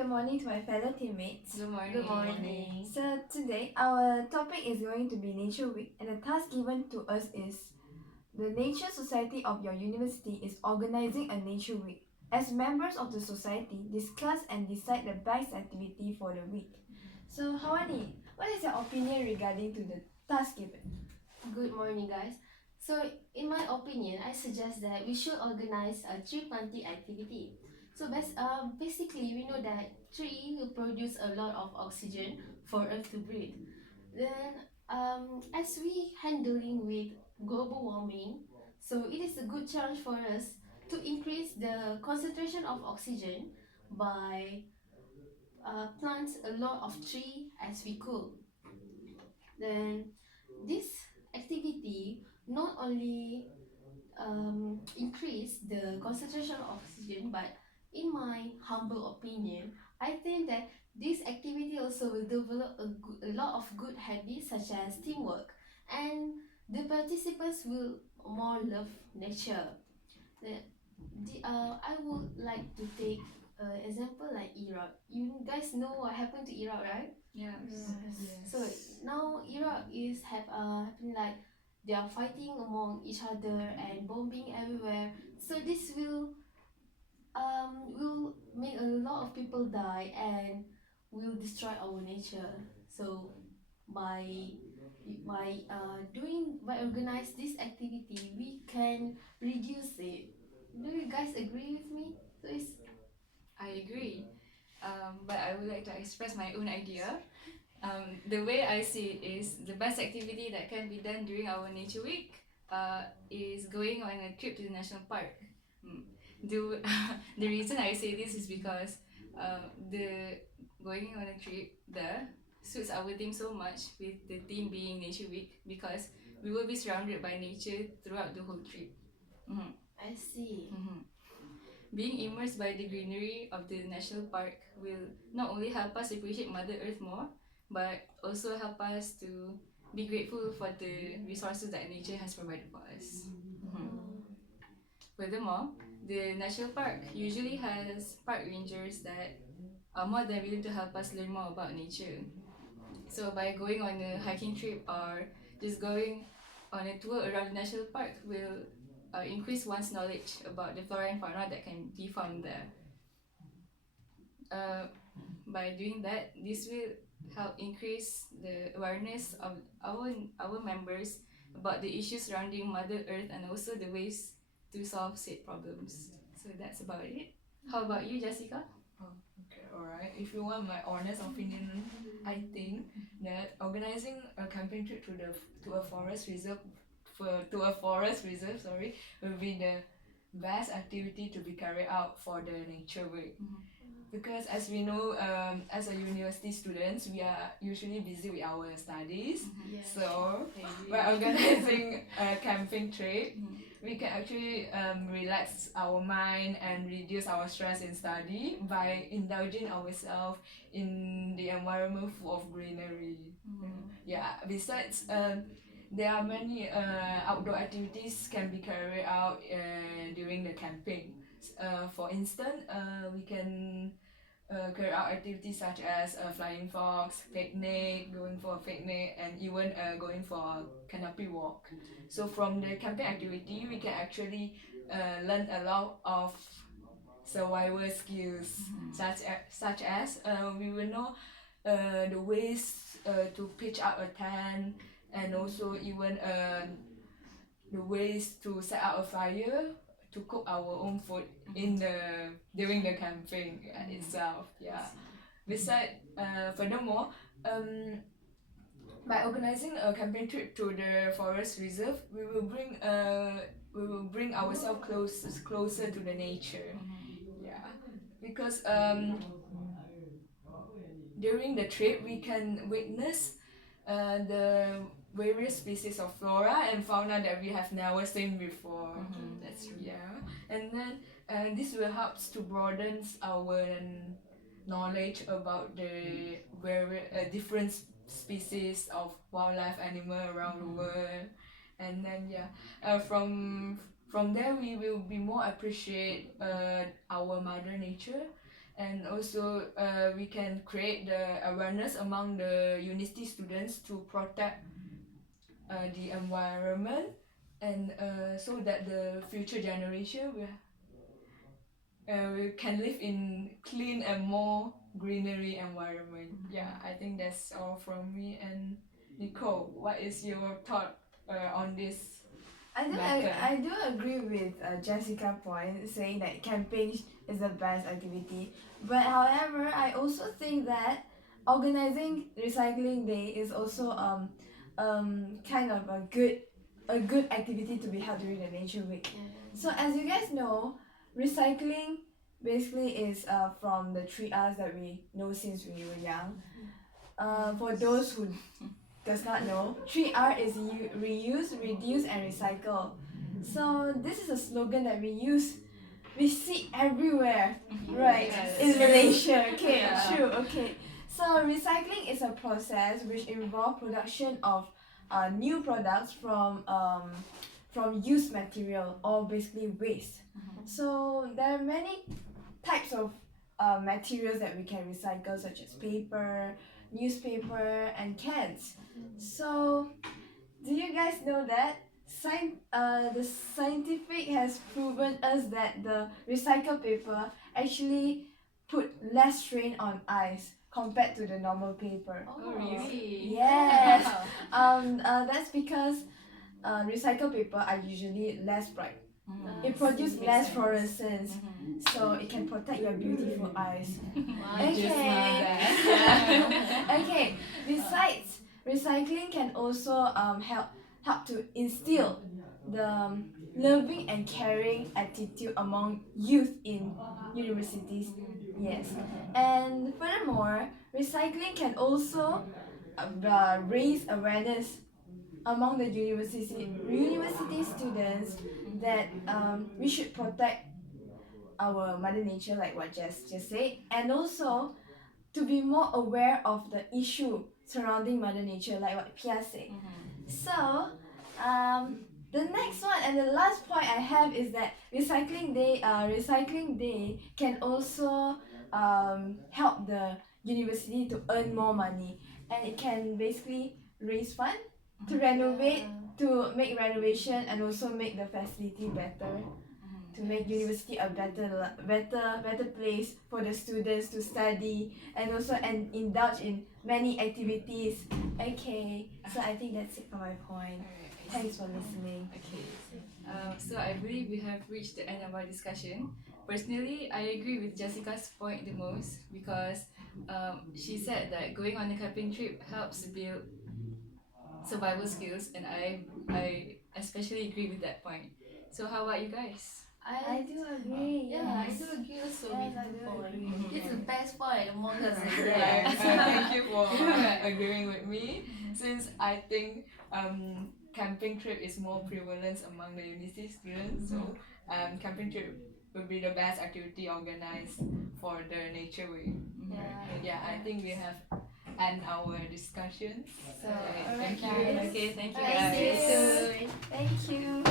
good morning to my fellow teammates. Good morning. Good morning. So today our topic is going to be Nature Week, and the task given to us is the Nature Society of your university is organizing a Nature Week. As members of the society, discuss and decide the best activity for the week. So Hawani, what is your opinion regarding to the task given? Good morning, guys. So, in my opinion, I suggest that we should organize a tree planting activity. So, basically, we know that tree will produce a lot of oxygen for us to breathe. Then, as we handling with global warming, so it is a good chance for us to increase the concentration of oxygen by plant a lot of tree as we could. Then this activity not only increase the concentration of oxygen, but in my humble opinion, I think that this activity also will develop a lot of good habits such as teamwork, and the participants will more love nature. I would like to take example like Iraq. You guys know what happened to Iraq, right? Yes. So now Iraq is happening like they are fighting among each other and bombing everywhere. So this will make a lot of people die and will destroy our nature. So by by organize this activity, we can reduce it. Do you guys agree with me? So it's I agree. But I would like to express my own idea. The way I see it is the best activity that can be done during our Nature Week is going on a trip to the national park. The, the reason I say this is because the going on a trip there suits our theme so much, with the theme being Nature Week, because we will be surrounded by nature throughout the whole trip. I see. Being immersed by the greenery of the national park will not only help us appreciate Mother Earth more, but also help us to be grateful for the resources that nature has provided for us. Furthermore, the national park usually has park rangers that are more than willing to help us learn more about nature. So by going on a hiking trip or just going on a tour around the national park will increase one's knowledge about the flora and fauna that can be found there. By doing that, this will help increase the awareness of our members about the issues surrounding Mother Earth and also the ways to solve said problems. So that's about it. How about you, Jessica? Okay, alright. If you want my honest opinion, I think that organizing a camping trip to a forest reserve will be the best activity to be carried out for the nature week. Because as we know, as a university students, we are usually busy with our studies. Yes. So by organizing a camping trip, we can actually relax our mind and reduce our stress in study by indulging ourselves in the environment full of greenery. Yeah. Besides, there are many outdoor activities can be carried out during the camping. For instance, we can carry out activities such as flying fox, going for a picnic, and even going for a canopy walk. So from the camping activity, we can actually learn a lot of survival skills, such as we will know the ways to pitch up a tent, and also even the ways to set up a fire to cook our own food during the camping itself. Yeah. Besides, furthermore, by organizing a camping trip to the forest reserve, we will bring ourselves closer to the nature. Yeah, because during the trip we can witness the various species of flora and fauna that we have never seen before. That's true. Yeah, and then this will help to broaden our knowledge about the very different species of wildlife animal around the world. And then from there we will be more appreciate our mother nature, and also we can create the awareness among the university students to protect the environment, and so that the future generation we can live in clean and more greenery environment. Yeah, I think that's all from me. And Nicole, what is your thought on this matter? I do agree with Jessica's point saying that camping is the best activity. But however, I also think that organizing recycling day is also kind of a good activity to be held during the nature week. So as you guys know, recycling basically is from the 3 R's that we know since we were young. For those who does not know, 3R is reuse, reduce, and recycle. So this is a slogan that we see everywhere, right? Yes. In Malaysia, okay, Yeah. true, okay. So recycling is a process which involves production of new products from used material or basically waste. So there are many types of materials that we can recycle, such as paper, newspaper, and cans. So, do you guys know that the scientific has proven us that the recycled paper actually put less strain on eyes compared to the normal paper? Oh, really? Yes. Wow. That's because recycled paper are usually less bright. Mm. It produces Makes less sense. fluorescence, so it can protect your beautiful eyes. Wow. Just know Okay. that. Okay. Besides, recycling can also help to instill the loving and caring attitude among youth in universities. Yes, and furthermore, recycling can also raise awareness among the university students that we should protect our mother nature, like what Jess just said, and also to be more aware of the issue surrounding mother nature, like what Pia said. So, the next one and the last point I have is that recycling day can also help the university to earn more money, and it can basically raise fund to renovate, to make renovation, and also make the facility better, to make university a better place for the students to study and also indulge in many activities. Okay, so I think that's it for my point. Alright, I see. Thanks for listening. Okay. So I believe we have reached the end of our discussion. Personally, I agree with Jessica's point the most because she said that going on a camping trip helps build survival skills, and I especially agree with that point. So how about you guys? I do agree. Yeah, I Yes. do agree also Yes, with I the do point. agree. It's the best point among us. Right. Thank you for agreeing with me. Since I think camping trip is more prevalent among the university students, so camping trip would be the best activity organized for the nature week. Yeah, I think we have end our discussion. So Alright, thank you. guys. Okay, thank you Thank guys. you. Thank you.